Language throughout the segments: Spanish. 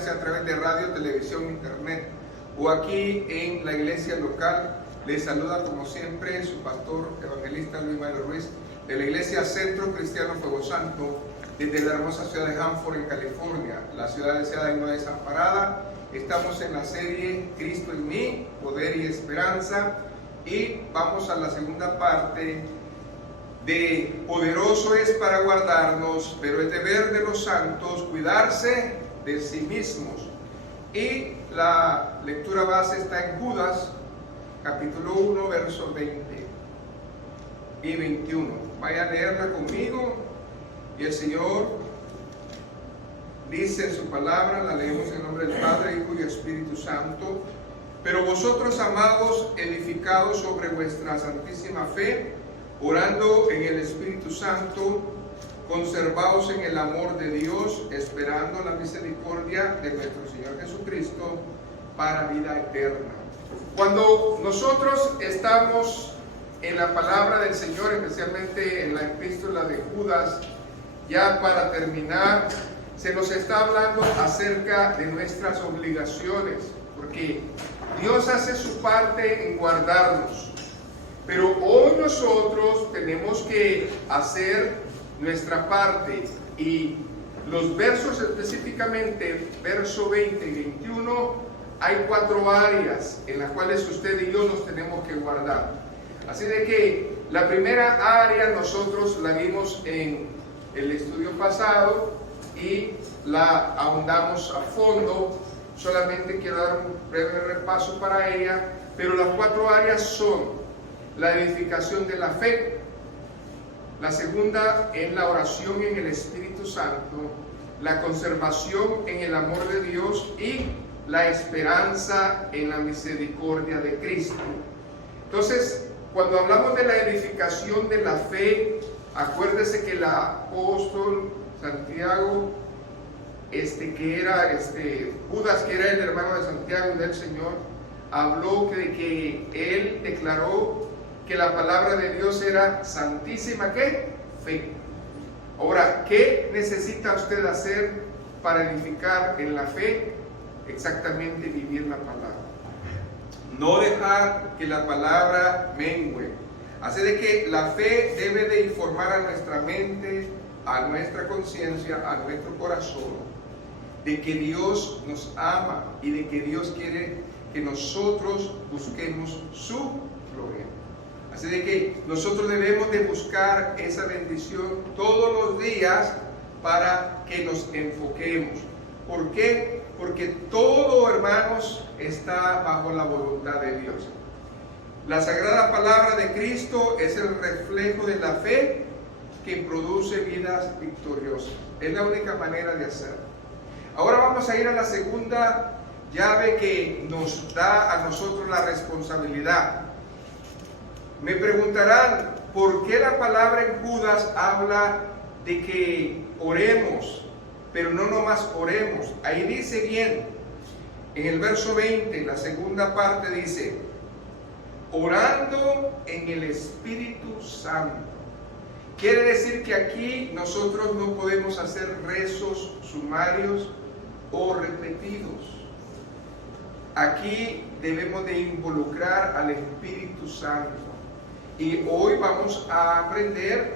ya sea a través de radio, televisión, internet o aquí en la iglesia local. Les saluda como siempre su pastor evangelista Luis Mario Ruiz de la iglesia Centro Cristiano Fuego Santo desde la hermosa ciudad de Hanford en California, la ciudad deseada y no desamparada. Estamos en la serie Cristo en mí, poder y esperanza, y vamos a la segunda parte de poderoso es para guardarnos, pero es deber de los santos cuidarse de sí mismos. Y la lectura base está en Judas, capítulo 1, versos 20 y 21. Vaya a leerla conmigo. Y el Señor dice en su palabra, la leemos en nombre del Padre, Hijo y Espíritu Santo. Pero vosotros, amados, edificados sobre vuestra santísima fe, orando en el Espíritu Santo, conservaos en el amor de Dios, esperando la misericordia de nuestro Señor Jesucristo para vida eterna. Cuando nosotros estamos en la palabra del Señor, especialmente en la epístola de Judas, ya para terminar, se nos está hablando acerca de nuestras obligaciones, porque Dios hace su parte en guardarnos, pero hoy nosotros tenemos que hacer nuestra parte. Y los versos específicamente, verso 20 y 21, hay 4 áreas en las cuales usted y yo nos tenemos que guardar. Así de que la primera área nosotros la vimos en el estudio pasado y la ahondamos a fondo. Solamente quiero dar un breve repaso para ella, pero las 4 áreas son la edificación de la fe, la segunda es la oración en el Espíritu Santo, la conservación en el amor de Dios y la esperanza en la misericordia de Cristo. Entonces, cuando hablamos de la edificación de la fe, acuérdese que el apóstol Santiago, que era Judas, que era el hermano de Santiago y del Señor, habló de que él declaró que la palabra de Dios era santísima, ¿qué? Fe. Ahora, ¿qué necesita usted hacer para edificar en la fe? Exactamente vivir la palabra. No dejar que la palabra mengue. Así de que la fe debe de informar a nuestra mente, a nuestra conciencia, a nuestro corazón, de que Dios nos ama y de que Dios quiere que nosotros busquemos su gloria. Así de que nosotros debemos de buscar esa bendición todos los días para que nos enfoquemos. ¿Por qué? Porque todo, hermanos, está bajo la voluntad de Dios. La sagrada palabra de Cristo es el reflejo de la fe que produce vidas victoriosas. Es la única manera de hacerlo. Ahora vamos a ir a la segunda llave que nos da a nosotros la responsabilidad. Me preguntarán, ¿por qué la palabra en Judas habla de que oremos, pero no nomás oremos? Ahí dice bien, en el verso 20, la segunda parte dice, orando en el Espíritu Santo. Quiere decir que aquí nosotros no podemos hacer rezos sumarios o repetidos. Aquí debemos de involucrar al Espíritu Santo. Y hoy vamos a aprender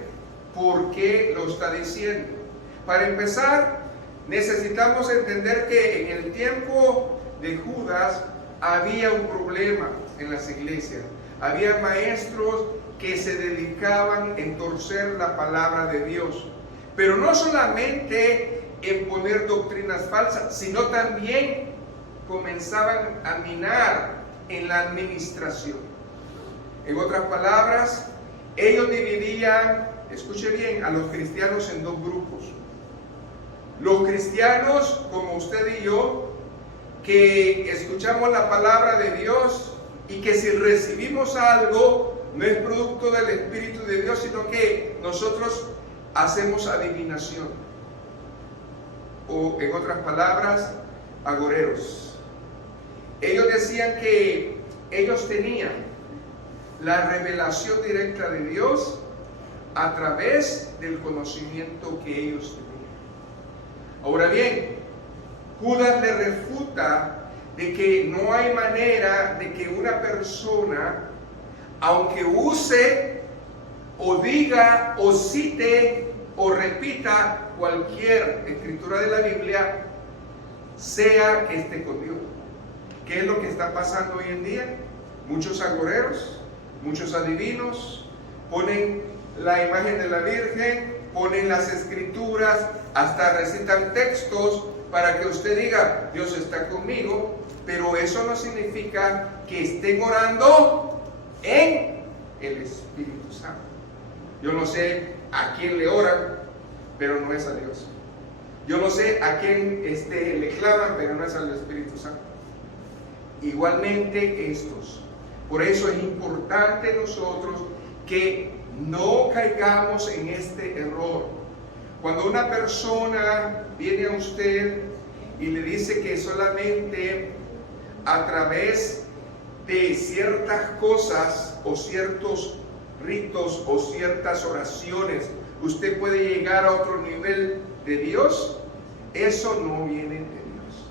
por qué lo está diciendo. Para empezar, necesitamos entender que en el tiempo de Judas había un problema en las iglesias. Había maestros que se dedicaban a entorcer la palabra de Dios. Pero no solamente en poner doctrinas falsas, sino también comenzaban a minar en la administración. En otras palabras, ellos dividían, escuche bien, a los cristianos en 2 grupos. Los cristianos, como usted y yo, que escuchamos la palabra de Dios y que si recibimos algo, no es producto del Espíritu de Dios, sino que nosotros hacemos adivinación. O en otras palabras, agoreros. Ellos decían que ellos tenían la revelación directa de Dios a través del conocimiento que ellos tenían. Ahora bien, Judas le refuta de que no hay manera de que una persona, aunque use o diga o cite o repita cualquier escritura de la Biblia, sea que esté con Dios. ¿Qué es lo que está pasando hoy en día? Muchos agoreros, muchos adivinos, ponen la imagen de la Virgen, ponen las escrituras, hasta recitan textos para que usted diga, Dios está conmigo, pero eso no significa que estén orando en el Espíritu Santo. Yo no sé a quién le oran, pero no es a Dios. Yo no sé a quién le claman, pero no es al Espíritu Santo. Igualmente estos. Por eso es importante nosotros que no caigamos en este error. Cuando una persona viene a usted y le dice que solamente a través de ciertas cosas o ciertos ritos o ciertas oraciones usted puede llegar a otro nivel de Dios, eso no viene de Dios.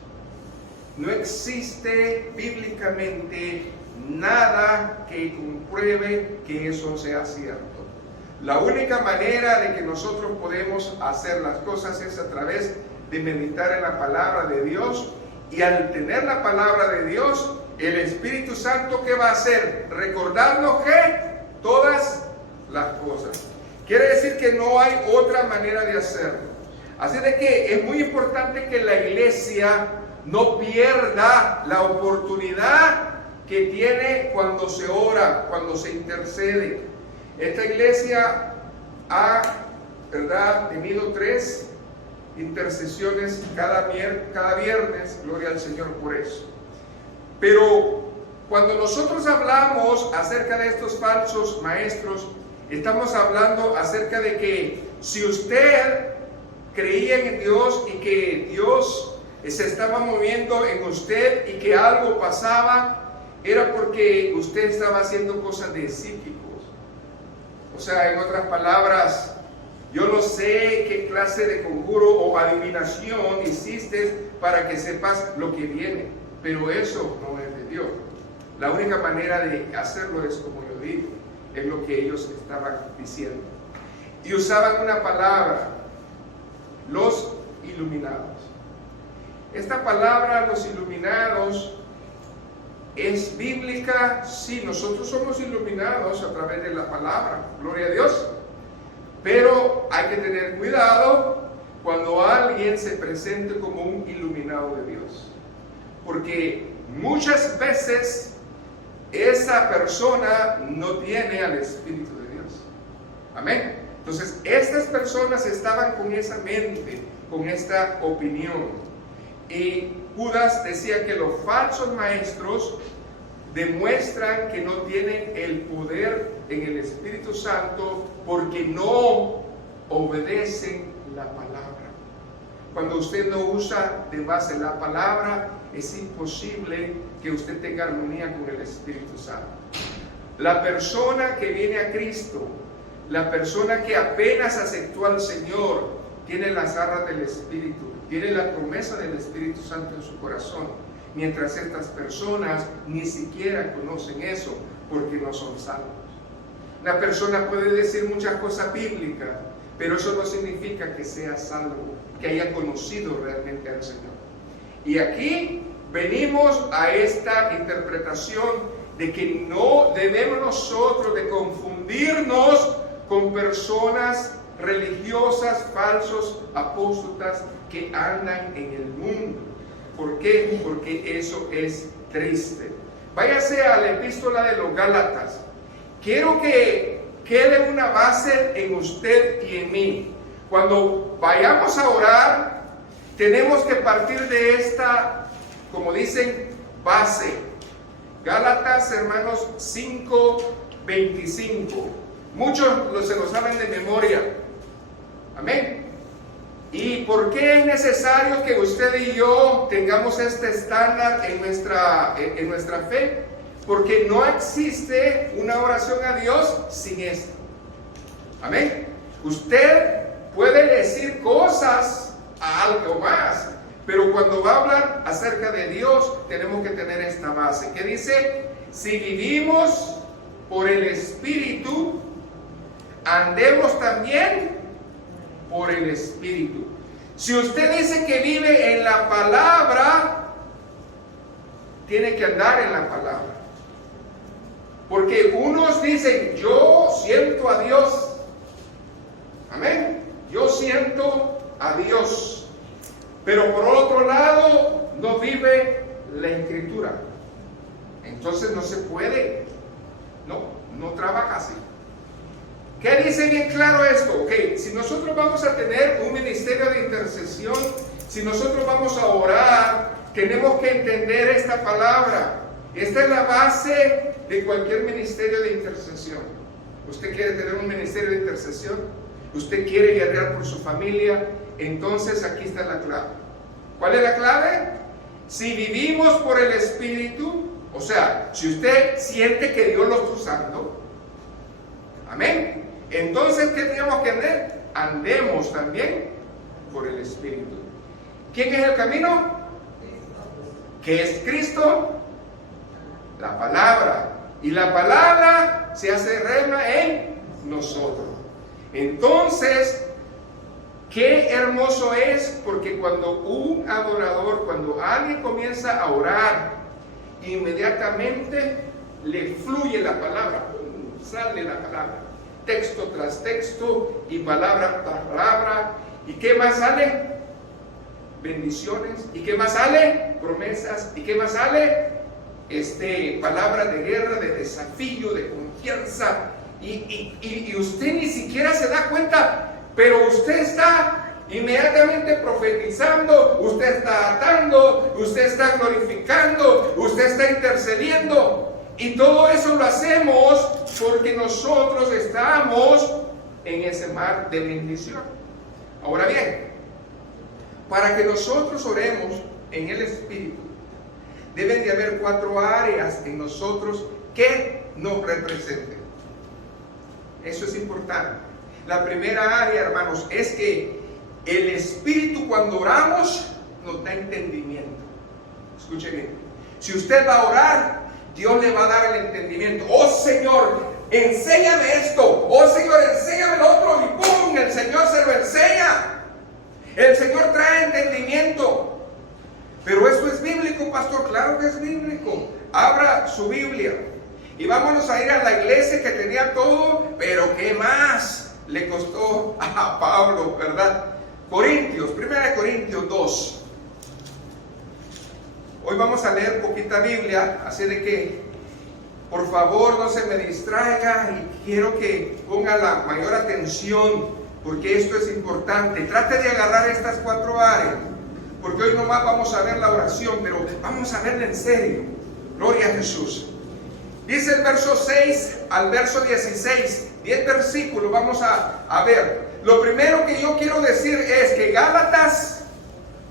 No existe bíblicamente nada que compruebe que eso sea cierto. La única manera de que nosotros podemos hacer las cosas es a través de meditar en la palabra de Dios, y al tener la palabra de Dios, el Espíritu Santo, ¿qué va a hacer? Recordarnos que todas las cosas. Quiere decir que no hay otra manera de hacerlo. Así de que es muy importante que la iglesia no pierda la oportunidad que tiene cuando se ora, cuando se intercede. Esta iglesia ha, tenido 3 intercesiones cada viernes, gloria al Señor por eso. Pero cuando nosotros hablamos acerca de estos falsos maestros, estamos hablando acerca de que si usted creía en Dios y que Dios se estaba moviendo en usted y que algo pasaba, era porque usted estaba haciendo cosas de psíquicos. O sea, en otras palabras, yo no sé qué clase de conjuro o adivinación hiciste para que sepas lo que viene, pero eso no es de Dios. La única manera de hacerlo es como yo digo, es lo que ellos estaban diciendo. Y usaban una palabra, los iluminados. Esta palabra, los iluminados, ¿es bíblica? Sí, nosotros somos iluminados a través de la palabra, gloria a Dios. Pero hay que tener cuidado cuando alguien se presente como un iluminado de Dios, porque muchas veces esa persona no tiene al Espíritu de Dios. Amén. Entonces, estas personas estaban con esa mente, con esta opinión. Y Judas decía que los falsos maestros demuestran que no tienen el poder en el Espíritu Santo porque no obedecen la palabra. Cuando usted no usa de base la palabra, es imposible que usted tenga armonía con el Espíritu Santo. La persona que viene a Cristo, la persona que apenas aceptó al Señor, tiene las arras del Espíritu, tiene la promesa del Espíritu Santo en su corazón, mientras estas personas ni siquiera conocen eso porque no son salvos. Una persona puede decir muchas cosas bíblicas, pero eso no significa que sea salvo, que haya conocido realmente al Señor. Y aquí venimos a esta interpretación de que no debemos nosotros de confundirnos con personas religiosas, falsos apóstotas que andan en el mundo. ¿Por qué? Porque eso es triste. Váyase a la epístola de los Gálatas. Quiero que quede una base en usted y en mí. Cuando vayamos a orar, tenemos que partir de esta, como dicen, base. Gálatas, hermanos, 5:25. Muchos se lo saben de memoria. Amén. ¿Y por qué es necesario que usted y yo tengamos este estándar en nuestra fe? Porque no existe una oración a Dios sin esto. Amén. Usted puede decir cosas a algo más, Pero cuando va a hablar acerca de Dios, tenemos que tener esta base. ¿Qué dice? Si vivimos por el Espíritu, andemos también por el Espíritu. Si usted dice que vive en la palabra, tiene que andar en la palabra. Porque unos dicen, yo siento a Dios. Amén. Yo siento a Dios. Pero por otro lado, no vive la Escritura. Entonces no se puede. No trabaja así. ¿Qué dice bien claro esto? Ok, si nosotros vamos a tener un ministerio de intercesión, si nosotros vamos a orar, tenemos que entender esta palabra. Esta es la base de cualquier ministerio de intercesión. ¿Usted quiere tener un ministerio de intercesión? ¿Usted quiere guerrear por su familia? Entonces aquí está la clave. ¿Cuál es la clave? Si vivimos por el Espíritu, o sea, si usted siente que Dios lo está usando, amén. Entonces, ¿qué tenemos que hacer? Andemos también por el Espíritu. ¿Quién es el camino? ¿Qué es Cristo? La palabra. Y la palabra se hace rema en nosotros. Entonces, qué hermoso es, porque cuando un adorador, cuando alguien comienza a orar, inmediatamente le fluye la palabra, sale la palabra, texto tras texto y palabra tras palabra. ¿Y qué más sale? Bendiciones. ¿Y qué más sale? Promesas. ¿Y qué más sale? Palabra de guerra, de desafío, de confianza. Y usted ni siquiera se da cuenta, pero usted está inmediatamente profetizando, usted está atando, usted está glorificando, usted está intercediendo. Y todo eso lo hacemos porque nosotros estamos en ese mar de bendición. Ahora bien, para que nosotros oremos en el Espíritu, deben de haber 4 áreas en nosotros que nos representen. Eso es importante. La primera área, hermanos, es que el Espíritu, cuando oramos, nos da entendimiento. Escuche bien. Si usted va a orar, Dios le va a dar el entendimiento. Oh Señor, enséñame esto. Oh Señor, enséñame lo otro. Y ¡pum! El Señor se lo enseña. El Señor trae entendimiento. Pero eso es bíblico, pastor. Claro que es bíblico. Abra su Biblia y vámonos a ir a la iglesia que tenía todo, pero ¿qué más le costó a Pablo, verdad? Corintios, 1 Corintios 2. Hoy vamos a leer poquita Biblia, así de que por favor no se me distraiga y quiero que ponga la mayor atención, porque esto es importante. Trate de agarrar estas 4 áreas, porque hoy nomás vamos a ver la oración, pero vamos a verla en serio. Gloria a Jesús. Dice el verso 6 al verso 16, 10 versículos vamos a ver. Lo primero que yo quiero decir es que Gálatas,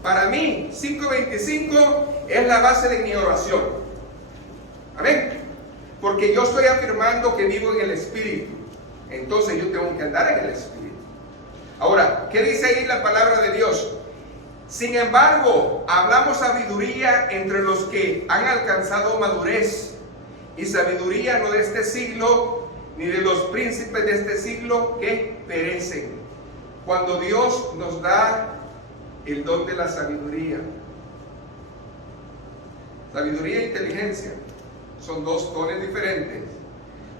para mí, 5:25 es la base de mi oración. Amén. Porque yo estoy afirmando que vivo en el Espíritu. Entonces yo tengo que andar en el Espíritu. Ahora, ¿qué dice ahí la palabra de Dios? Sin embargo, hablamos sabiduría entre los que han alcanzado madurez. Y sabiduría no de este siglo, ni de los príncipes de este siglo que perecen. Cuando Dios nos da el don de la sabiduría. Sabiduría e inteligencia son 2 dones diferentes.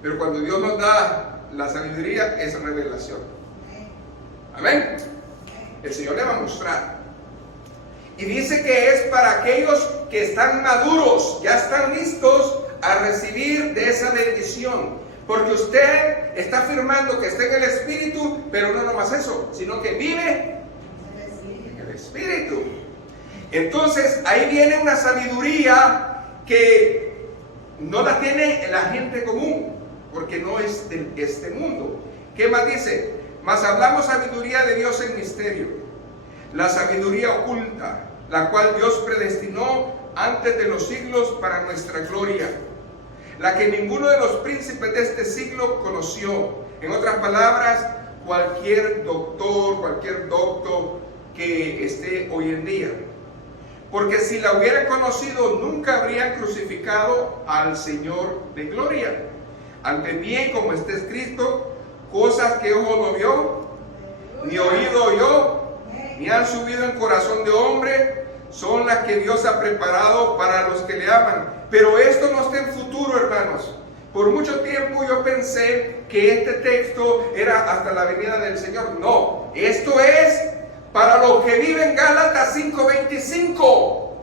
Pero cuando Dios nos da la sabiduría, es revelación. Amén. El Señor le va a mostrar. Y dice que es para aquellos que están maduros, ya están listos a recibir de esa bendición. Porque usted está afirmando que está en el Espíritu, pero no nomás eso, sino que vive en el Espíritu. Entonces ahí viene una sabiduría que no la tiene la gente común, porque no es de este mundo. ¿Qué más dice? Mas hablamos sabiduría de Dios en misterio, la sabiduría oculta, la cual Dios predestinó antes de los siglos para nuestra gloria, la que ninguno de los príncipes de este siglo conoció. En otras palabras, cualquier doctor que esté hoy en día, porque si la hubieran conocido, nunca habrían crucificado al Señor de gloria. Antes bien, como está escrito, cosas que ojo no vio, ni oído oyó, ni han subido en corazón de hombre, son las que Dios ha preparado para los que le aman. Pero esto no está en futuro, hermanos. Por mucho tiempo yo pensé que este texto era hasta la venida del Señor. No, esto es para los que viven Gálatas 5:25.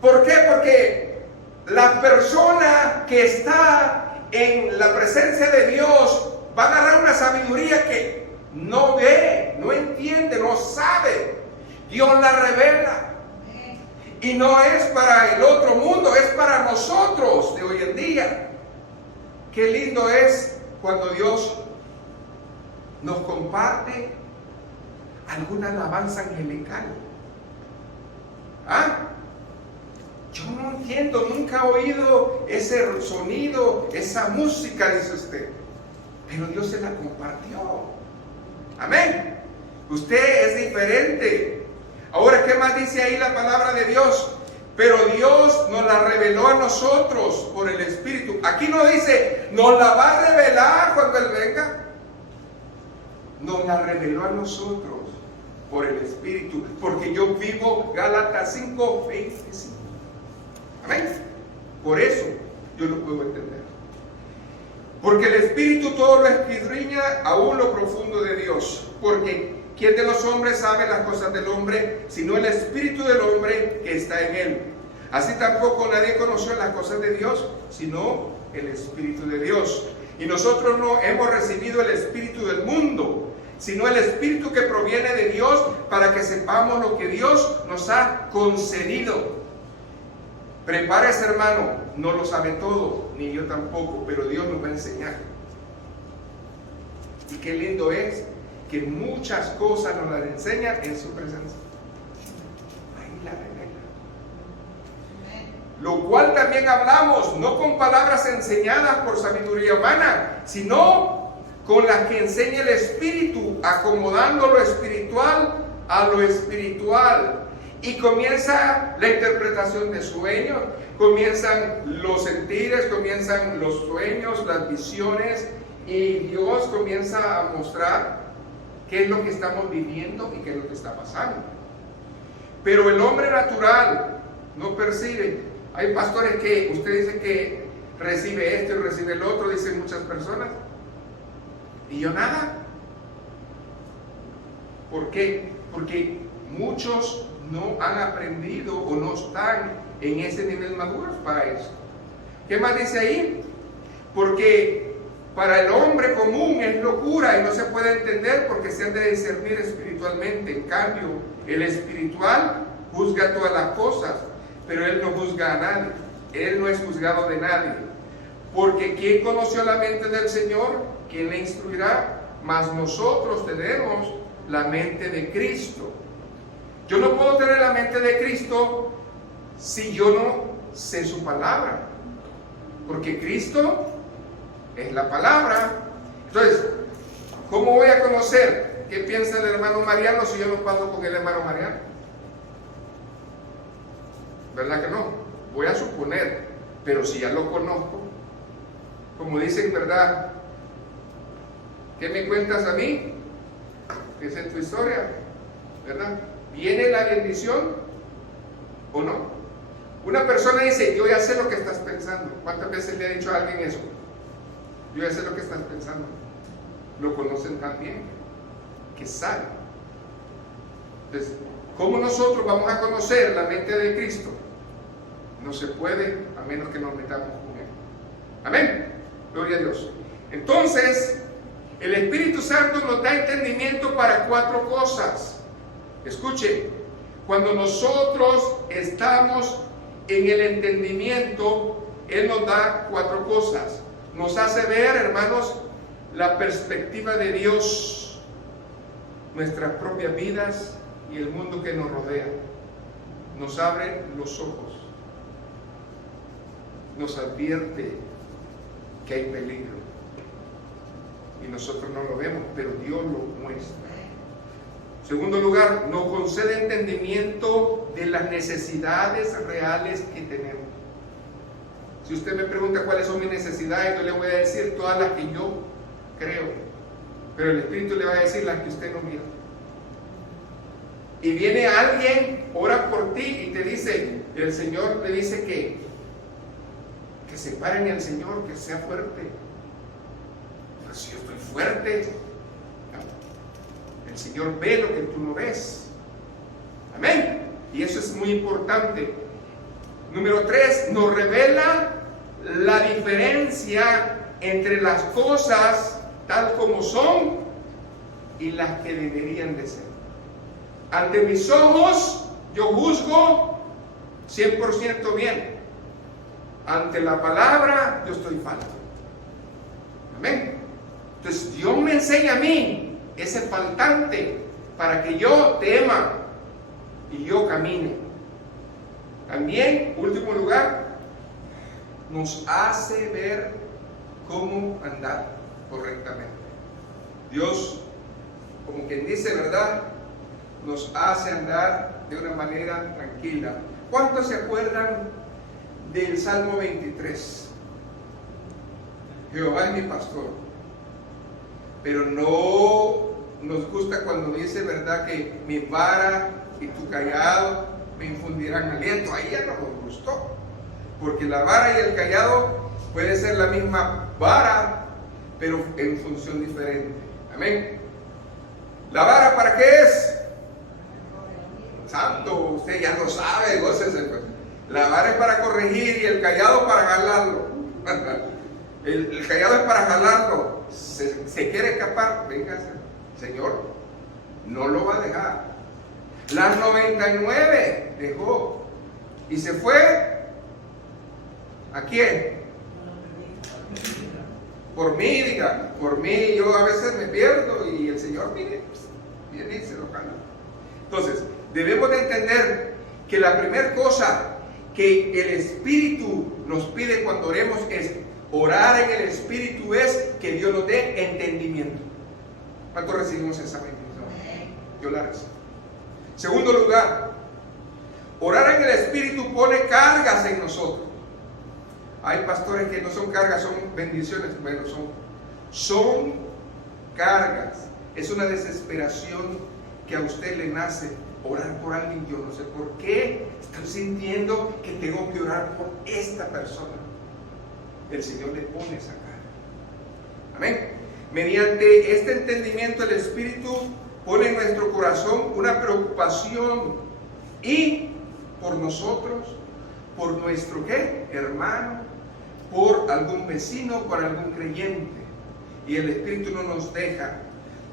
¿Por qué? Porque la persona que está en la presencia de Dios va a agarrar una sabiduría que no ve, no entiende, no sabe. Dios la revela. Y no es para el otro mundo, es para nosotros de hoy en día. Qué lindo es cuando Dios nos comparte alguna alabanza angelical. ¿Ah? Yo no entiendo, nunca he oído ese sonido, esa música, dice usted. Pero Dios se la compartió. Amén. Usted es diferente. Ahora, ¿qué más dice ahí la palabra de Dios? Pero Dios nos la reveló a nosotros por el Espíritu. Aquí no dice, nos la va a revelar cuando Él venga. Nos la reveló a nosotros por el Espíritu. Porque yo vivo Gálatas 5:25. Amén. Por eso yo lo puedo entender. Porque el Espíritu todo lo escudriña, aún lo profundo de Dios. Porque ¿quién de los hombres sabe las cosas del hombre, sino el Espíritu del hombre que está en él? Así tampoco nadie conoció las cosas de Dios, sino el Espíritu de Dios. Y nosotros no hemos recibido el Espíritu del mundo, sino el Espíritu que proviene de Dios, para que sepamos lo que Dios nos ha concedido. Prepárese, hermano, no lo sabe todo, ni yo tampoco, pero Dios nos va a enseñar. Y qué lindo es que muchas cosas nos las enseñan en su presencia. Ahí la revela. Lo cual también hablamos, no con palabras enseñadas por sabiduría humana, sino con las que enseña el Espíritu, acomodando lo espiritual a lo espiritual. Y comienza la interpretación de sueños, comienzan los sentires, comienzan los sueños, las visiones, y Dios comienza a mostrar qué es lo que estamos viviendo y qué es lo que está pasando. Pero el hombre natural no percibe. Hay pastores que usted dice que recibe esto y recibe el otro, dicen muchas personas. Y yo nada. ¿Por qué? Porque muchos no han aprendido o no están en ese nivel maduro para eso. ¿Qué más dice ahí? Porque para el hombre común es locura y no se puede entender porque se han de discernir espiritualmente. En cambio, el espiritual juzga todas las cosas, pero él no juzga a nadie. Él no es juzgado de nadie. Porque ¿quién conoció la mente del Señor? ¿Quién le instruirá? Mas nosotros tenemos la mente de Cristo. Yo no puedo tener la mente de Cristo si yo no sé su palabra. Porque Cristo es la palabra. Entonces, ¿cómo voy a conocer qué piensa el hermano Mariano si yo no paso con el hermano Mariano? ¿Verdad que no? Voy a suponer, pero si ya lo conozco, como dicen, ¿verdad? ¿Qué me cuentas a mí? ¿Qué es en tu historia? ¿Verdad? ¿Viene la bendición o no? Una persona dice, yo ya sé lo que estás pensando. ¿Cuántas veces le ha dicho a alguien eso? Yo ya sé lo que estás pensando. Lo conocen tan bien que saben. Entonces, ¿cómo nosotros vamos a conocer la mente de Cristo? No se puede a menos que nos metamos con Él. Amén. Gloria a Dios. Entonces, el Espíritu Santo nos da entendimiento para 4 cosas. Escuche, cuando nosotros estamos en el entendimiento, Él nos da 4 cosas. Nos hace ver, hermanos, la perspectiva de Dios, nuestras propias vidas y el mundo que nos rodea. Nos abre los ojos, nos advierte que hay peligro y nosotros no lo vemos, pero Dios lo muestra. Segundo lugar, nos concede entendimiento de las necesidades reales que tenemos. Si usted me pregunta cuáles son mis necesidades, yo le voy a decir todas las que yo creo, pero el Espíritu le va a decir las que usted no mira. Y viene alguien, ora por ti y te dice, el Señor le dice que se pare en el Señor, que sea fuerte. Pero si yo estoy fuerte, el Señor ve lo que tú no ves. Amén. Y eso es muy importante. Número 3, nos revela la diferencia entre las cosas tal como son y las que deberían de ser. Ante mis ojos yo juzgo 100% bien. Ante la palabra yo estoy falto. Amén. Entonces Dios me enseña a mí ese faltante para que yo tema y yo camine. También, último lugar, nos hace ver cómo andar correctamente. Dios, como quien dice, ¿verdad?, nos hace andar de una manera tranquila. ¿Cuántos se acuerdan del Salmo 23? Jehová es mi pastor. Pero no nos gusta cuando dice, ¿verdad?, que mi vara y tu callado me infundirán aliento. Ahí ya no nos gustó, porque la vara y el callado puede ser la misma vara, pero en función diferente. Amén. ¿La vara para qué es? Santo, usted ya lo sabe, gócese pues. La vara es para corregir y el callado para jalarlo. El callado es para jalarlo. Se quiere escapar, véngase, Señor, no lo va a dejar. Las 99 dejó y se fue. ¿A quién? Por mí, diga, por mí. Yo a veces me pierdo y el Señor, mire, viene y se lo jala. Entonces, debemos de entender que la primera cosa que el Espíritu nos pide cuando oremos es orar en el Espíritu, es que Dios nos dé entendimiento. ¿Cuánto recibimos esa bendición? Yo la recibo. Segundo lugar, orar en el Espíritu pone cargas en nosotros. Hay pastores que no son cargas, son bendiciones. Bueno, son cargas. Es una desesperación que a usted le nace orar por alguien. Yo no sé por qué estoy sintiendo que tengo que orar por esta persona. El Señor le pone esa carga. Amén. Mediante este entendimiento, el Espíritu pone en nuestro corazón una preocupación y por nosotros, por nuestro ¿qué? Hermano, por algún vecino, por algún creyente. Y el Espíritu no nos deja,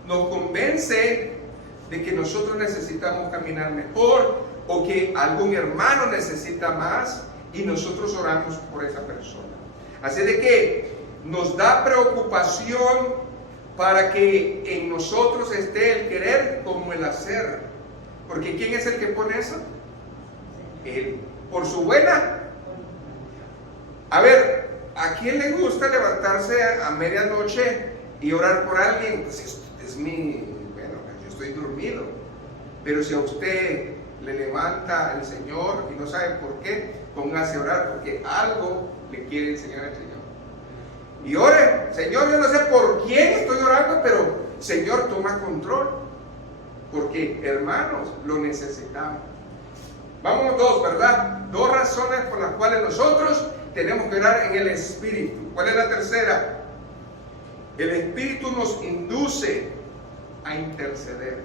nos convence de que nosotros necesitamos caminar mejor o que algún hermano necesita más y nosotros oramos por esa persona. Así de que nos da preocupación para que en nosotros esté el querer como el hacer. Porque ¿quién es el que pone eso? Él. Por su buena. A ver, ¿a quién le gusta levantarse a medianoche y orar por alguien? Pues es bueno, yo estoy dormido. Pero si a usted le levanta el Señor y no sabe por qué, póngase a orar, porque algo le quiere enseñar al Señor. Y ore, Señor, yo no sé por quién estoy orando, pero Señor, toma control. Porque, hermanos, lo necesitamos. Vamos dos, ¿verdad? Dos razones por las cuales nosotros tenemos que orar en el Espíritu. ¿Cuál es la tercera? El Espíritu nos induce a interceder.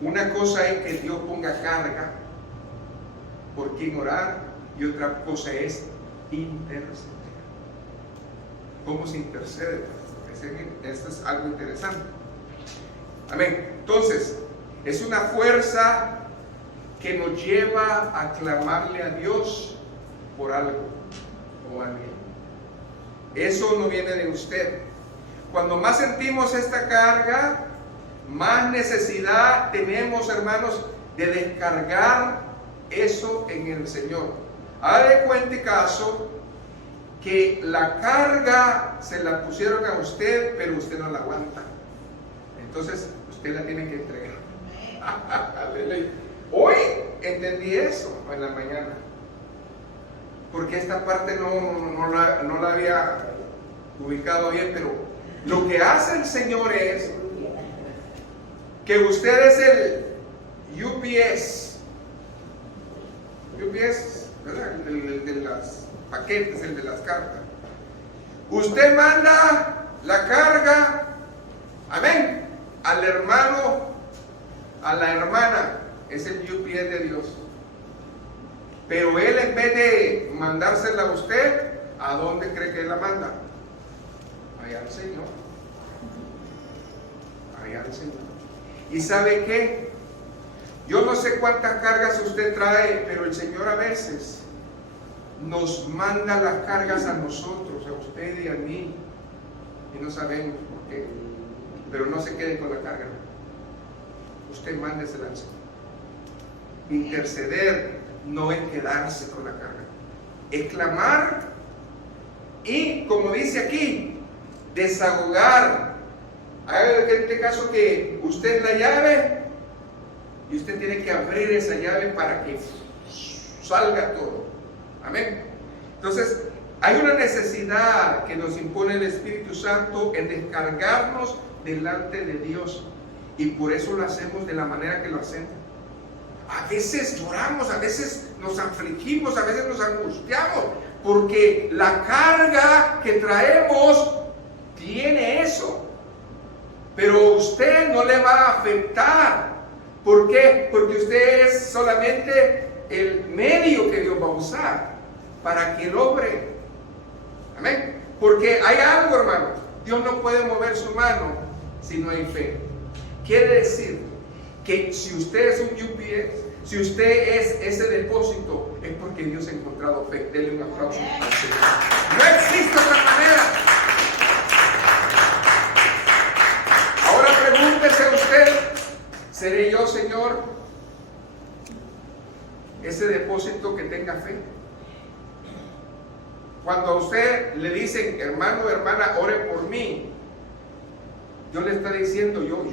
Una cosa es que Dios ponga carga por quien orar y otra cosa es interceder. ¿Cómo se intercede? Esto es algo interesante. Amén. Entonces, es una fuerza que nos lleva a clamarle a Dios por algo o alguien. Eso no viene de usted. Cuando más sentimos esta carga, más necesidad tenemos, hermanos, de descargar eso en el Señor. Haga de cuenta y caso que la carga se la pusieron a usted, pero usted no la aguanta. Entonces, usted la tiene que entregar. Hoy entendí eso en la mañana, porque esta parte no la había ubicado bien, pero lo que hace el Señor es que usted es el UPS, ¿verdad? El de los paquetes, el de las cartas. Usted manda la carga, amén, al hermano, a la hermana, es el UPS de Dios. Pero Él, en vez de mandársela a usted, ¿a dónde cree que Él la manda? Allá al Señor. Allá al Señor. ¿Y sabe qué? Yo no sé cuántas cargas usted trae, pero el Señor a veces nos manda las cargas a nosotros, a usted y a mí, y no sabemos por qué. Pero no se quede con la carga. Usted mándesela al Señor. Interceder no es quedarse con la carga, es clamar y, como dice aquí, desahogar. Haga en este caso que usted es la llave y usted tiene que abrir esa llave para que salga todo. Amén. Entonces, hay una necesidad que nos impone el Espíritu Santo en descargarnos delante de Dios, y por eso lo hacemos de la manera que lo hacemos. A veces lloramos, a veces nos afligimos, a veces nos angustiamos, porque la carga que traemos tiene eso. Pero usted no le va a afectar. ¿Por qué? Porque usted es solamente el medio que Dios va a usar para que Él obre. Amén. Porque hay algo, hermanos. Dios no puede mover su mano si no hay fe. Quiere decir que si usted es un UPS, si usted es ese depósito, es porque Dios ha encontrado fe. Denle un aplauso al Señor. No existe otra manera. Ahora pregúntese usted, ¿seré yo, Señor, ese depósito que tenga fe? Cuando a usted le dicen, hermano, hermana, ore por mí, Dios le está diciendo, yo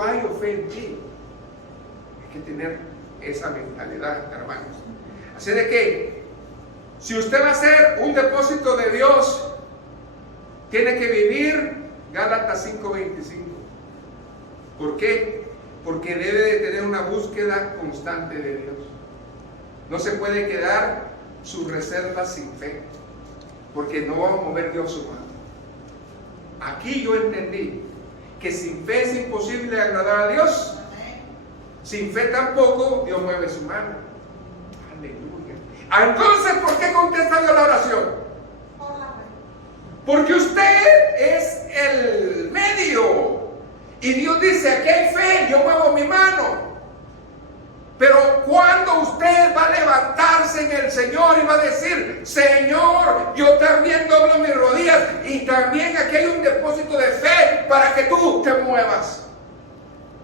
hallo fe en ti. Hay que tener esa mentalidad, hermanos. Así de que, si usted va a ser un depósito de Dios, tiene que vivir Gálatas 5:25. ¿Por qué? Porque debe de tener una búsqueda constante de Dios. No se puede quedar sus reservas sin fe, porque no va a mover Dios su mano. Aquí yo entendí que sin fe es imposible agradar a Dios. Sin fe tampoco Dios mueve su mano. Aleluya. Entonces, ¿por qué contesta Dios la oración? Porque usted es el medio. Y Dios dice, aquí hay fe, yo muevo mi mano. Pero cuando usted va a levantarse en el Señor y va a decir, Señor, yo también doblo mis rodillas, y también aquí hay un depósito de fe para que tú te muevas.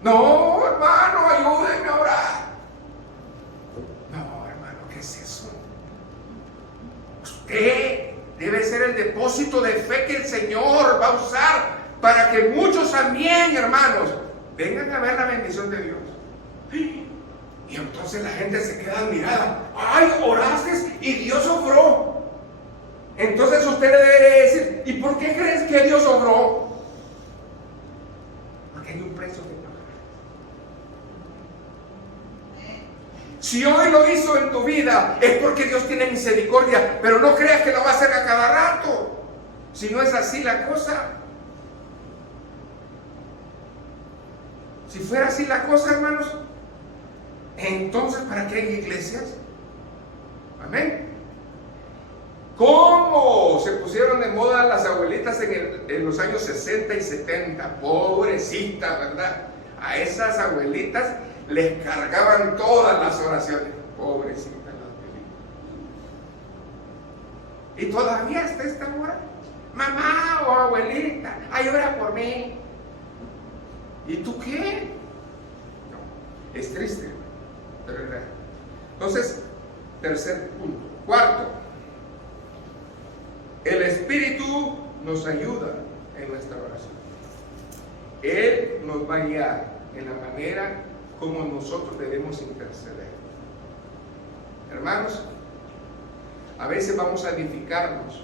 No, hermano, ayúdenme a orar. No, hermano, ¿qué es eso? Usted debe ser el depósito de fe que el Señor va a usar para que muchos también, hermanos, vengan a ver la bendición de Dios. Y entonces la gente se queda admirada. ¡Ay, oraste y Dios obró! Entonces usted le debe decir, ¿y por qué crees que Dios obró? Porque hay un precio que pagar. Si hoy lo hizo en tu vida, es porque Dios tiene misericordia, pero no creas que lo va a hacer a cada rato. Si no es así la cosa. Si fuera así la cosa, hermanos, entonces, ¿para qué hay iglesias? Amén. ¿Cómo se pusieron de moda las abuelitas en los años 60 y 70? Pobrecitas, ¿verdad? A esas abuelitas les cargaban todas las oraciones. Pobrecitas las abuelitas. Y todavía hasta esta hora, mamá o abuelita, ay, ora por mí. ¿Y tú qué? No, es triste. Entonces, tercer punto. Cuarto, el Espíritu nos ayuda en nuestra oración. Él nos va a guiar en la manera como nosotros debemos interceder. Hermanos, a veces vamos a edificarnos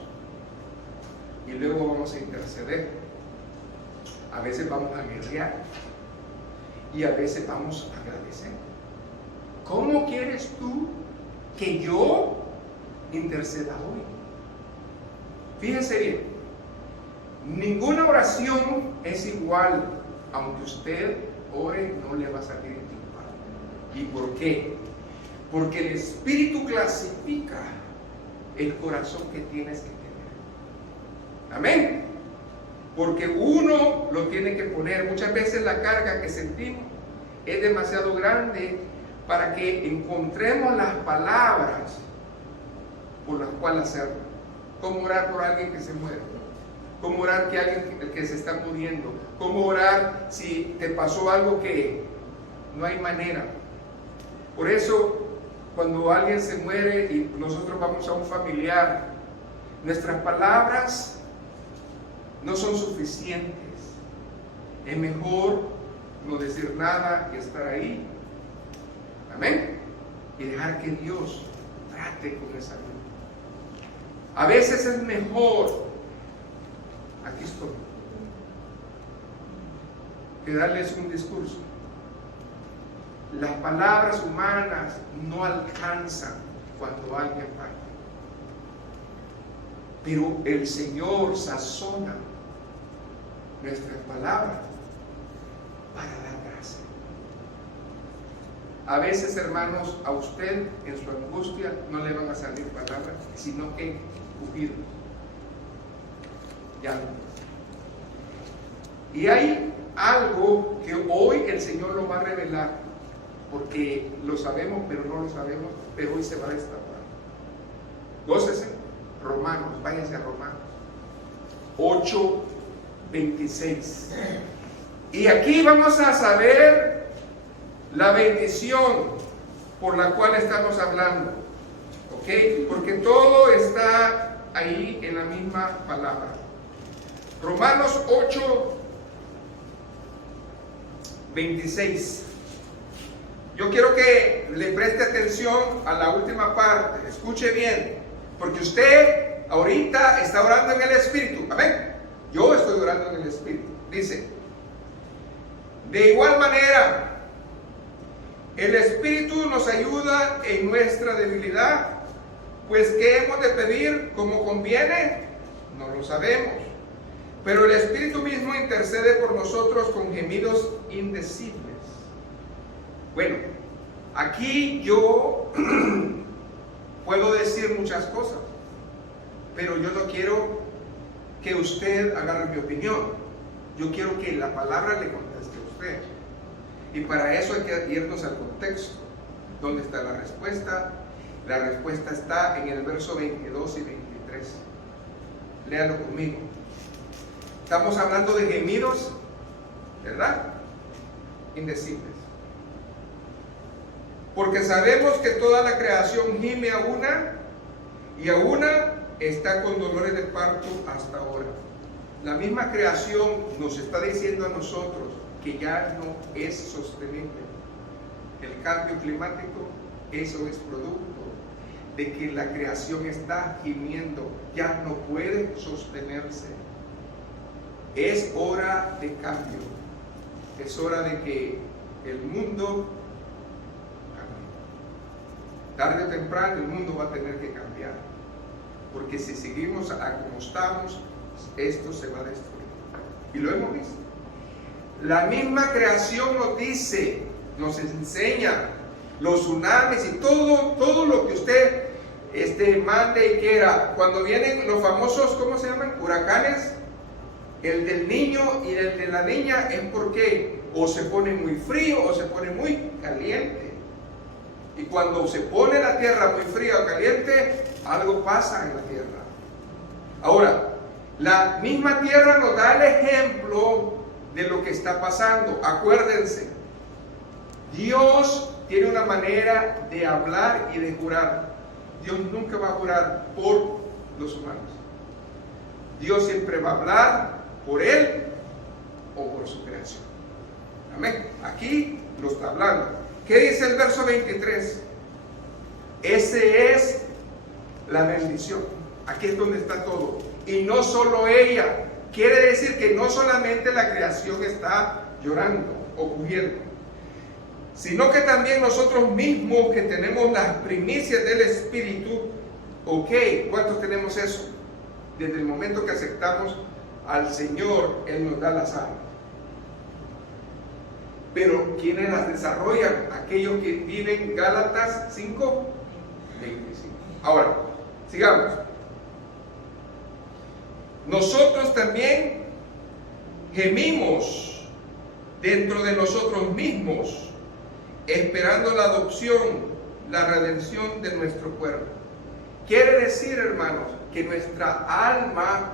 y luego vamos a interceder. A veces vamos a guerrear y a veces vamos a agradecer. ¿Cómo quieres tú que yo interceda hoy? Fíjense bien, ninguna oración es igual. Aunque usted ore, no le va a salir igual. ¿Y por qué? Porque el Espíritu clasifica el corazón que tienes que tener. Amén. Porque uno lo tiene que poner. Muchas veces la carga que sentimos es demasiado grande para que encontremos las palabras por las cuales hacerlo. Cómo orar por alguien que se muere, cómo orar que alguien que se está muriendo, cómo orar si te pasó algo que no hay manera. Por eso, cuando alguien se muere y nosotros vamos a un familiar, nuestras palabras no son suficientes. Es mejor no decir nada que estar ahí. Amén. Y dejar que Dios trate con esa vida. A veces es mejor, aquí estoy, que darles un discurso. Las palabras humanas no alcanzan cuando alguien falla. Pero el Señor sazona nuestras palabras para dar gracia. A veces, hermanos, a usted en su angustia no le van a salir palabras, sino que rugidos. Ya. Y hay algo que hoy el Señor lo va a revelar, porque lo sabemos, pero no lo sabemos, pero hoy se va a destapar. Gócese. Romanos, váyanse a Romanos 8:26. Y aquí vamos a saber la bendición por la cual estamos hablando, ¿ok? Porque todo está ahí en la misma palabra. Romanos 8:26. Yo quiero que le preste atención a la última parte. Escuche bien, porque usted ahorita está orando en el Espíritu. Amén. Yo estoy orando en el Espíritu. Dice: de igual manera, el Espíritu nos ayuda en nuestra debilidad, pues ¿qué hemos de pedir como conviene? No lo sabemos. Pero el Espíritu mismo intercede por nosotros con gemidos indecibles. Bueno, aquí yo puedo decir muchas cosas, pero yo no quiero que usted agarre mi opinión. Yo quiero que la palabra le conteste a usted. Y para eso hay que irnos al contexto. ¿Dónde está la respuesta? La respuesta está en el verso 22 y 23. Léalo conmigo. Estamos hablando de gemidos, ¿verdad? Indecibles. Porque sabemos que toda la creación gime a una, y a una está con dolores de parto hasta ahora. La misma creación nos está diciendo a nosotros que ya no es sostenible. El cambio climático, eso es producto de que la creación está gimiendo, ya no puede sostenerse. Es hora de cambio. Es hora de que el mundo cambie. Tarde o temprano el mundo va a tener que cambiar. Porque si seguimos como estamos, esto se va a destruir. Y lo hemos visto. La misma creación nos dice, nos enseña los tsunamis y todo lo que usted mande y quiera. Cuando vienen los famosos, ¿cómo se llaman? Huracanes. El del niño y el de la niña es porque o se pone muy frío o se pone muy caliente. Y cuando se pone la tierra muy fría o caliente, algo pasa en la tierra. Ahora, la misma tierra nos da el ejemplo de lo que está pasando. Acuérdense, Dios tiene una manera de hablar y de jurar. Dios nunca va a jurar por los humanos. Dios siempre va a hablar por Él o por su creación. Amén. Aquí lo está hablando. ¿Qué dice el verso 23? Ese es la bendición. Aquí es donde está todo. Y no solo ella. Quiere decir que no solamente la creación está llorando o crujiendo, sino que también nosotros mismos que tenemos las primicias del Espíritu. Ok, ¿cuántos tenemos eso? Desde el momento que aceptamos al Señor, Él nos da las almas. Pero ¿quiénes las desarrollan? Aquellos que viven. Gálatas 5, 25. Ahora, sigamos. Nosotros también gemimos dentro de nosotros mismos, esperando la adopción, la redención de nuestro cuerpo. Quiere decir, hermanos, que nuestra alma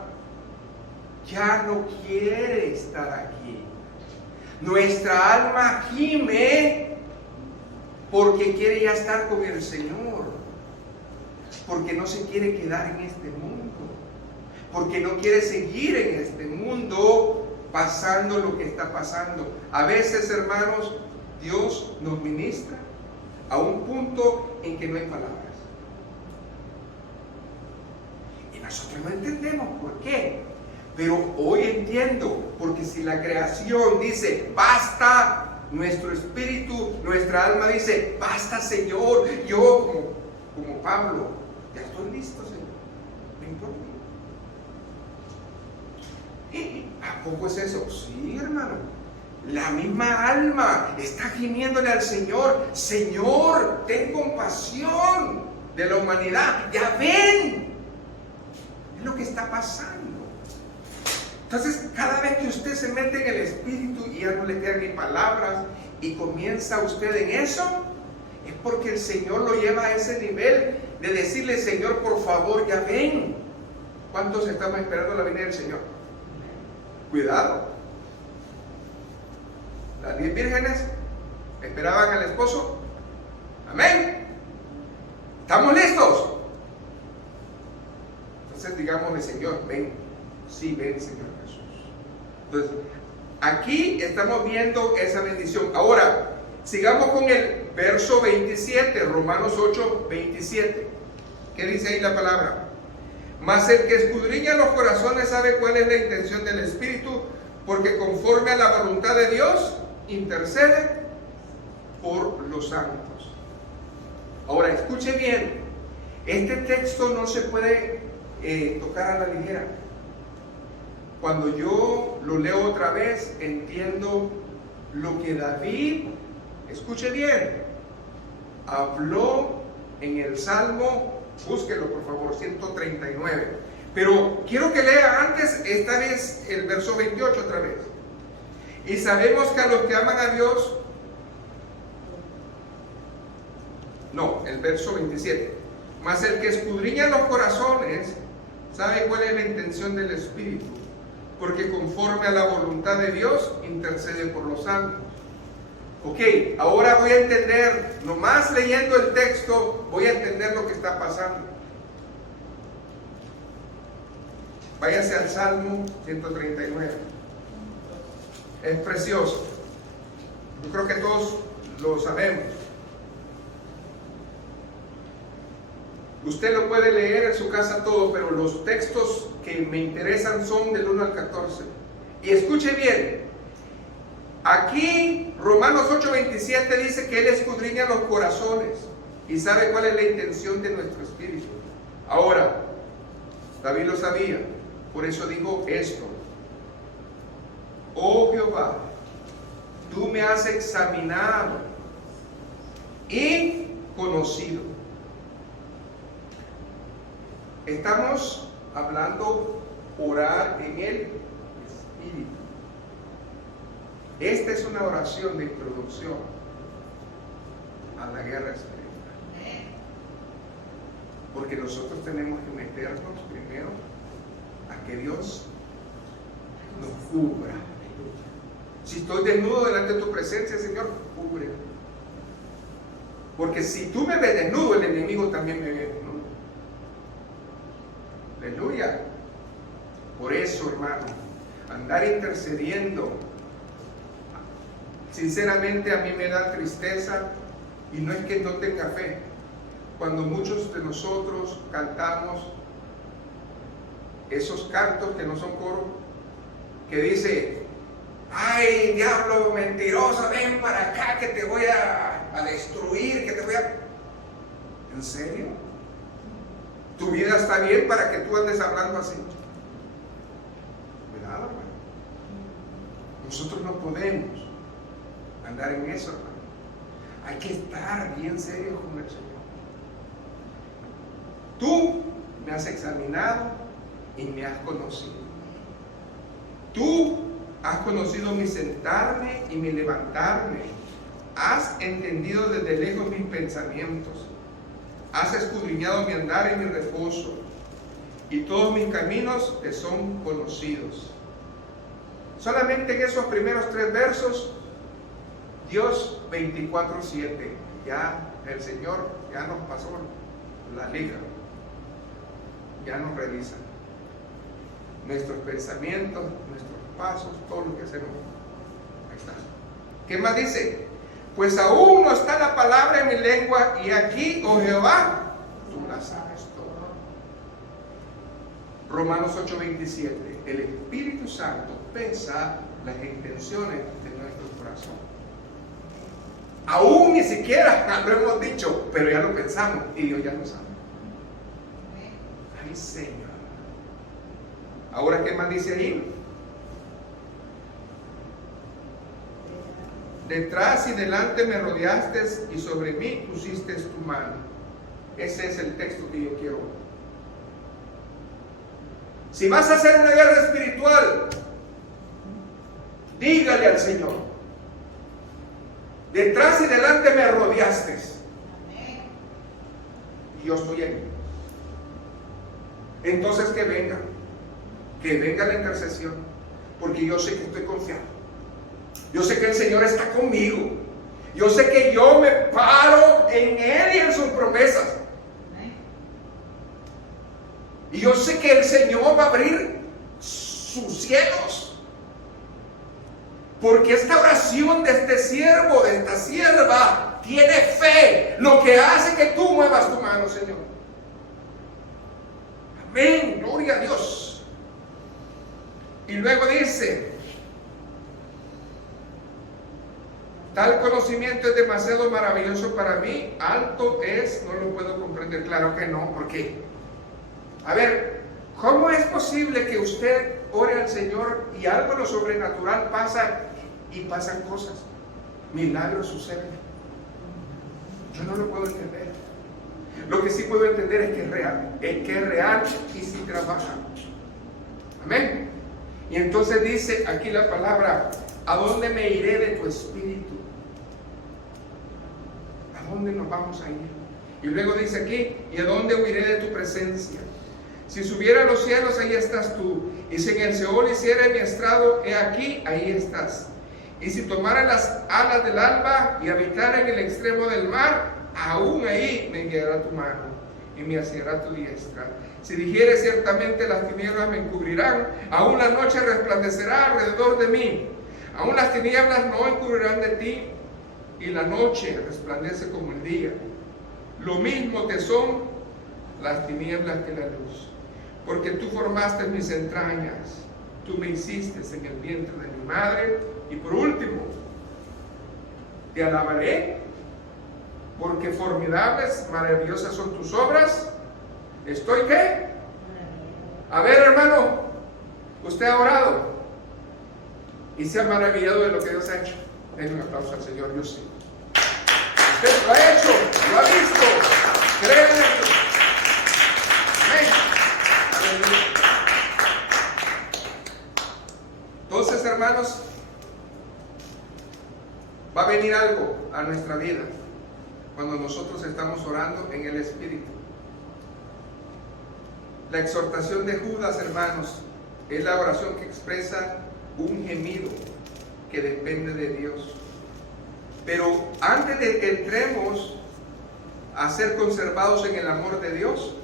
ya no quiere estar aquí. Nuestra alma gime porque quiere ya estar con el Señor, porque no se quiere quedar en este mundo, porque no quiere seguir en este mundo pasando lo que está pasando. A veces, hermanos, Dios nos ministra a un punto en que no hay palabras. Y nosotros no entendemos por qué. Pero hoy entiendo, porque si la creación dice, basta, nuestro espíritu, nuestra alma dice, basta, Señor, yo, como Pablo, ya estoy listo, Señor, ven por mí. ¿A poco es eso? Sí, hermano. La misma alma está gimiéndole al Señor, Señor, ten compasión de la humanidad, ya ven, es lo que está pasando. Entonces, cada vez que usted se mete en el Espíritu y ya no le quedan ni palabras y comienza usted en eso, es porque el Señor lo lleva a ese nivel de decirle, Señor, por favor, ya ven. ¿Cuántos estamos esperando la venida del Señor? Cuidado. Las 10 vírgenes esperaban al esposo. Amén. ¿Estamos listos? Entonces, digámosle, Señor, ven. Sí, ven, Señor Jesús. Entonces, aquí estamos viendo esa bendición. Ahora, sigamos con el verso 27, Romanos 8, 27. ¿Qué dice ahí la palabra? Mas el que escudriña los corazones sabe cuál es la intención del Espíritu, porque conforme a la voluntad de Dios, intercede por los santos. Ahora, escuche bien. Este texto no se puede tocar a la ligera. Cuando yo lo leo otra vez, entiendo lo que David, escuche bien, habló en el Salmo, búsquelo por favor, 139. Pero quiero que lea antes, esta vez, el verso 28 otra vez. Y sabemos que a los que aman a Dios, no, el verso 27. Mas el que escudriña los corazones sabe cuál es la intención del Espíritu, porque conforme a la voluntad de Dios intercede por los santos. Ok, ahora voy a entender, nomás leyendo el texto, voy a entender lo que está pasando. Váyase al Salmo 139. Es precioso. Yo creo que todos lo sabemos. Usted lo puede leer en su casa todo, pero los textos que me interesan son del 1 al 14. Y escuche bien. Aquí Romanos 8:27 dice que Él escudriña los corazones y sabe cuál es la intención de nuestro espíritu. Ahora, David lo sabía, por eso dijo esto: oh Jehová, tú me has examinado y conocido. Estamos hablando orar en el Espíritu. Esta es una oración de introducción a la guerra espiritual. Porque nosotros tenemos que meternos primero a que Dios nos cubra. Si estoy desnudo delante de tu presencia, Señor, cúbreme. Porque si tú me ves desnudo, el enemigo también me ve desnudo. Aleluya. Por eso, hermano, andar intercediendo Sinceramente a mí me da tristeza, y no es que no tenga fe, cuando muchos de nosotros cantamos esos cantos que no son coros, que dice: ay, diablo mentiroso, ven para acá que te voy a destruir, que te voy a... ¿En serio? ¿Tu vida está bien para que tú andes hablando así? Cuidado, hermano. Nosotros no podemos andar en eso, hermano. Hay que estar bien serios con el Señor. Tú me has examinado y me has conocido. Tú has conocido mi sentarme y mi levantarme. Has entendido desde lejos mis pensamientos. Has escudriñado mi andar y mi reposo. Y todos mis caminos te son conocidos. Solamente en esos primeros 3 versos, Dios 24/7. Ya el Señor ya nos pasó la liga. Ya nos revisa nuestros pensamientos, nuestros pasos, todo lo que hacemos. Ahí está. ¿Qué más dice? Pues aún no está la palabra en mi lengua, y aquí, oh Jehová, tú la sabes todo. Romanos 8:27. El Espíritu Santo pesa las intenciones de nuestro corazón. Aún ni siquiera lo hemos dicho, pero ya lo pensamos y Dios ya lo sabe. Ay, Señor. Ahora, ¿qué más dice ahí? Detrás y delante me rodeaste, y sobre mí pusiste tu mano. Ese es el texto que yo quiero. Si vas a hacer una guerra espiritual, dígale al Señor: detrás y delante me rodeaste, y yo estoy ahí. Entonces que venga la intercesión, porque yo sé que estoy confiado. Yo sé que el Señor está conmigo. Yo sé que yo me paro en Él y en sus promesas. Y yo sé que el Señor va a abrir sus cielos. Porque esta oración de este siervo, de esta sierva, tiene fe, lo que hace que tú muevas tu mano, Señor. Amén, gloria a Dios. Y luego dice: tal conocimiento es demasiado maravilloso para mí, alto es, no lo puedo comprender. Claro que no, ¿por qué? A ver, ¿cómo es posible que usted ore al Señor y algo de lo sobrenatural pasa y pasan cosas? Milagros suceden. Yo no lo puedo entender. Lo que sí puedo entender es que es real y sí trabaja. Amén. Y entonces dice aquí la palabra: ¿a dónde me iré de tu espíritu? ¿A dónde nos vamos a ir? Y luego dice aquí: ¿y a dónde huiré de tu presencia? Si subiera a los cielos, ahí estás tú. Y si en el Seol hiciera mi estrado, he aquí, ahí estás. Y si tomara las alas del alba y habitara en el extremo del mar, aún ahí me guiará tu mano y me asirá tu diestra. Si dijere ciertamente las tinieblas me encubrirán, aún la noche resplandecerá alrededor de mí. Aún las tinieblas no encubrirán de ti, y la noche resplandece como el día. Lo mismo te son las tinieblas que la luz. Porque tú formaste mis entrañas, tú me hiciste en el vientre de mi madre. Y por último, te alabaré, porque formidables, maravillosas son tus obras. ¿Estoy qué? A ver, hermano, usted ha orado y se ha maravillado de lo que Dios ha hecho. Denle un aplauso al Señor. Yo sí. Usted lo ha hecho, lo ha visto. Créanme. Amén. Aleluya. Entonces, hermanos, va a venir algo a nuestra vida cuando nosotros estamos orando en el Espíritu. La exhortación de Judas, hermanos, es la oración que expresa un gemido que depende de Dios. Pero antes de que entremos a ser conservados en el amor de Dios,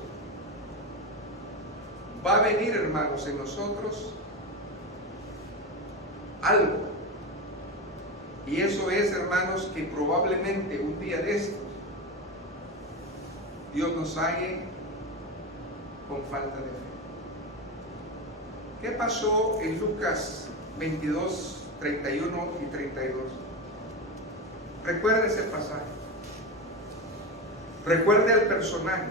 va a venir, hermanos, en nosotros algo Y eso es, hermanos, que probablemente un día de estos Dios nos halle con falta de fe. ¿Qué pasó en Lucas 22, 31 y 32? Recuerde ese pasaje. Recuerde al personaje.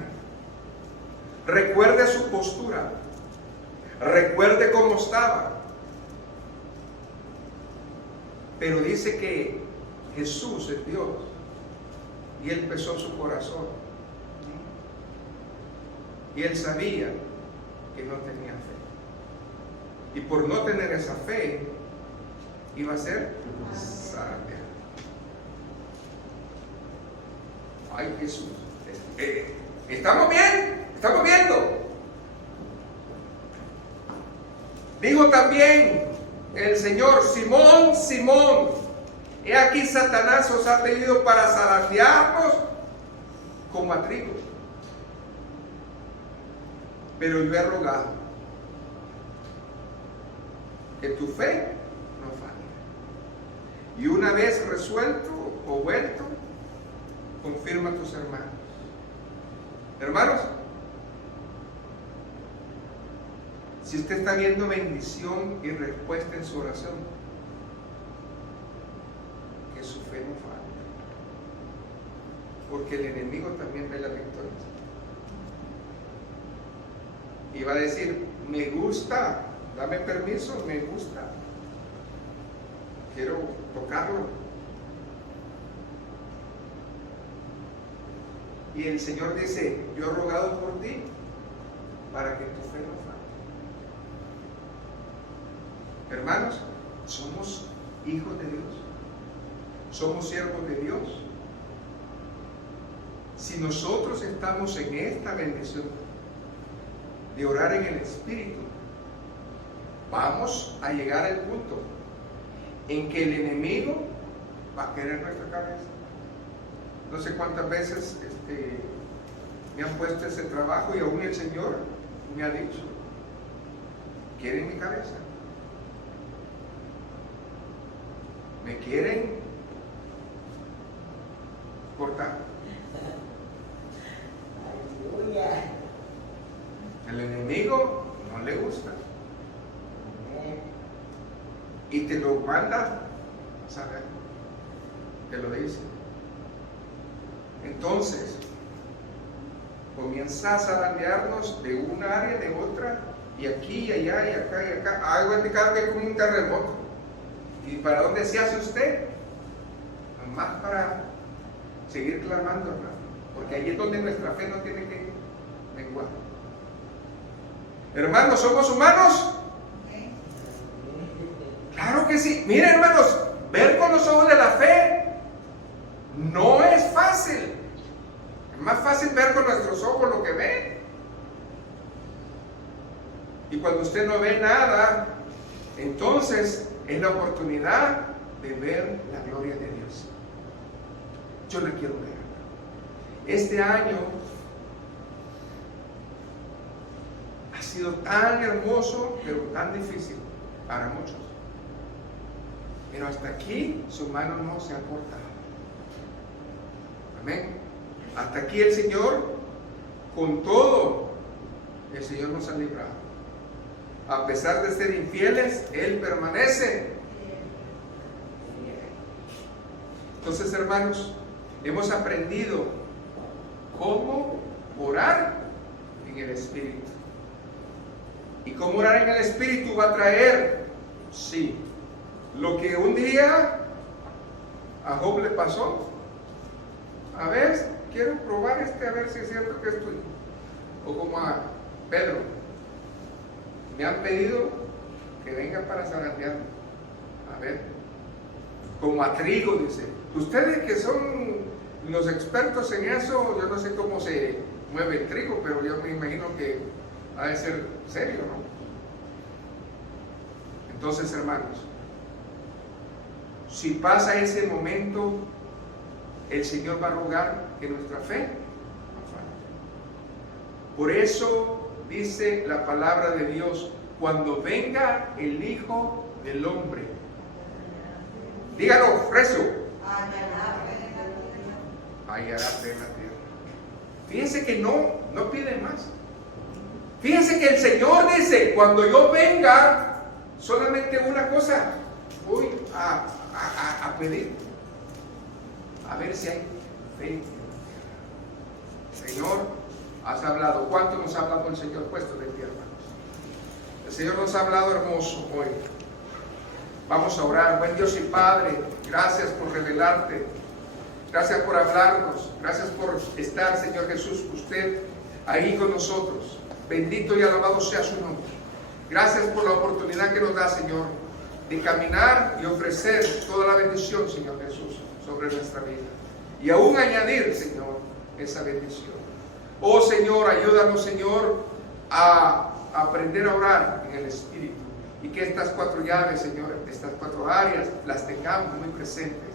Recuerde su postura. Recuerde cómo estaba. Pero dice que Jesús es Dios y Él pesó su corazón. Y Él sabía que no tenía fe. Y por no tener esa fe, iba a ser sabia. Ay, Jesús. ¿Estamos bien? ¿Estamos viendo? Dijo también el Señor: Simón, Simón, he aquí Satanás os ha pedido para zarandearnos como a trigo. Pero yo he rogado que tu fe no falte. Y una vez resuelto o vuelto, confirma a tus hermanos. Hermanos, si usted está viendo bendición y respuesta en su oración, que su fe no falte. Porque el enemigo también ve la victoria. Y va a decir: me gusta, dame permiso, me gusta, quiero tocarlo. Y el Señor dice: yo he rogado por ti para que tu fe no falte. Hermanos, somos hijos de Dios, somos siervos de Dios. Si nosotros estamos en esta bendición de orar en el Espíritu, vamos a llegar al punto en que el enemigo va a querer nuestra cabeza. No sé cuántas veces me han puesto ese trabajo y aún el Señor me ha dicho: quieren mi cabeza, me quieren cortar. El enemigo no le gusta y te lo manda a saber, te lo dice. Entonces comienza a zarandearnos de una área, de otra, y aquí, y allá, y acá, y acá. Algo indicado que es como un terremoto. ¿Y para dónde se hace usted? Nomás para seguir clamando, hermano, porque ahí es donde nuestra fe no tiene que menguar. Hermanos, ¿somos humanos? Claro que sí. Miren, hermanos, ver con los ojos de la fe no es fácil. Es más fácil ver con nuestros ojos lo que ve. Y cuando usted no ve nada, entonces es la oportunidad de ver la gloria de Dios. Yo la quiero ver. Este año ha sido tan hermoso, pero tan difícil para muchos. Pero hasta aquí su mano no se ha cortado. Amén. Hasta aquí el Señor, con todo, el Señor nos ha librado. A pesar de ser infieles, Él permanece. Entonces, hermanos, hemos aprendido cómo orar en el Espíritu. Y cómo orar en el Espíritu va a traer, sí, lo que un día a Job le pasó. A ver, quiero probar a ver si es cierto que es tuyo. O como a Pedro: me han pedido que venga para zarandearme. A ver, como a trigo, dice. Ustedes que son los expertos en eso, yo no sé cómo se mueve el trigo, pero yo me imagino que ha de ser serio, ¿no? Entonces, hermanos, si pasa ese momento, el Señor va a rogar que nuestra fe no falte. Por eso dice la palabra de Dios: cuando venga el Hijo del Hombre, Dígalo, recio. Hallará fe en la tierra. Fíjense que no piden más. Fíjense que el Señor dice, cuando yo venga, solamente una cosa voy a pedir. A ver si hay fe. Señor, has hablado. ¿Cuánto nos ha hablado el Señor? Puesto de pie, hermanos. El Señor nos ha hablado hermoso hoy. Vamos a orar. Buen Dios y Padre, gracias por revelarte. Gracias por hablarnos. Gracias por estar, Señor Jesús, usted ahí con nosotros. Bendito y alabado sea su nombre. Gracias por la oportunidad que nos da, Señor, de caminar y ofrecer toda la bendición, Señor Jesús, sobre nuestra vida. Y aún añadir, Señor, esa bendición. Oh Señor, ayúdanos, Señor, a aprender a orar en el Espíritu. Y que estas 4 llaves, Señor, estas 4 áreas, las tengamos muy presentes.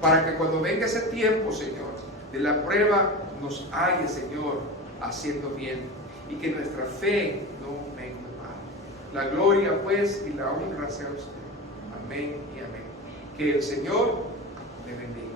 Para que cuando venga ese tiempo, Señor, de la prueba, nos halle, Señor, haciendo bien. Y que nuestra fe no mengue más. La gloria, pues, y la honra sea a usted. Amén y amén. Que el Señor le bendiga.